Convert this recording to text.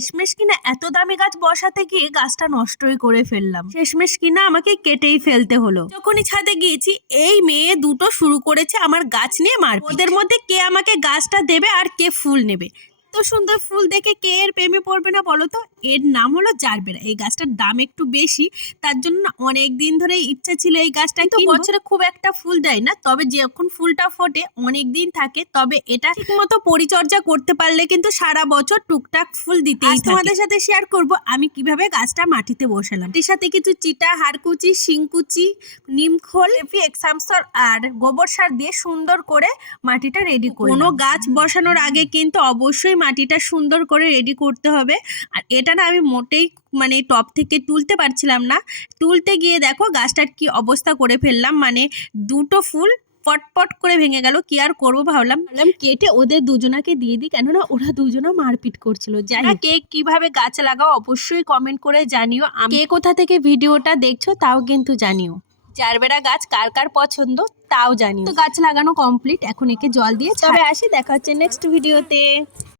শেষমেশ কিনা এত দামি গাছ বসাতে গিয়ে গাছটা নষ্টই করে ফেললাম। শেষমেশ কিনা আমাকে কেটেই ফেলতে হলো। যখনই ছাদে গিয়েছি এই মেয়ে দুটো শুরু করেছে আমার গাছ নিয়ে মারপিট। ওদের মধ্যে কে আমাকে গাছটা দেবে আর কে ফুল নেবে। তো সুন্দর ফুল দেখে কে এর প্রেমে পড়বে না বলো তো। এর নাম হলো জারবেরা। এই গাছটার দাম একটু বেশি, তার জন্য না অনেক দিন ধরে ইচ্ছা ছিল এই গাছটা কিনবো। বছরে খুব একটা ফুল দেয় না, তবে যখন ফুলটা ফোটে অনেক দিন থাকে। তবে এটা ঠিকমতো পরিচর্যা করতে পারলে কিন্তু সারা বছর টুকটাক ফুল দিতেই থাকে। তোমাদের সাথে শেয়ার করব আমি কিভাবে গাছটা মাটিতে বসালাম। এর সাথে কিছু চিটা, হাড়কুচি, শিংকুচি, নিমখোল, এক্সামসর আর গোবর সার দিয়ে সুন্দর করে মাটিটা রেডি করলাম। কোনো গাছ বসানোর আগে কিন্তু অবশ্যই মাটিটা সুন্দর করে রেডি করতে হবে। আর এটা না আমি মোটেই টপ থেকে তুলতে পারছিলাম না। তুলতে গিয়ে দেখো গাছটার কি অবস্থা করে ফেললাম। দুটো ফুল পটপট করে ভেঙে গেল। কি আর করবো ভাবলাম কেটে ওদের দুজনাকে দিয়ে দিই, কেননা ওরা দুজনা মারপিট করছিল। যাই হোক, কে কিভাবে গাছ লাগাও অবশ্যই কমেন্ট করে জানিও। কে কোথা থেকে ভিডিওটা দেখছো তাও কিন্তু জানিও। জারবেরা গাছ কার কার পছন্দ তাও জানিও। তো গাছ লাগানো কমপ্লিট, এখন একে জল দিয়ে তবে আসি। দেখা হচ্ছে নেক্সট ভিডিওতে।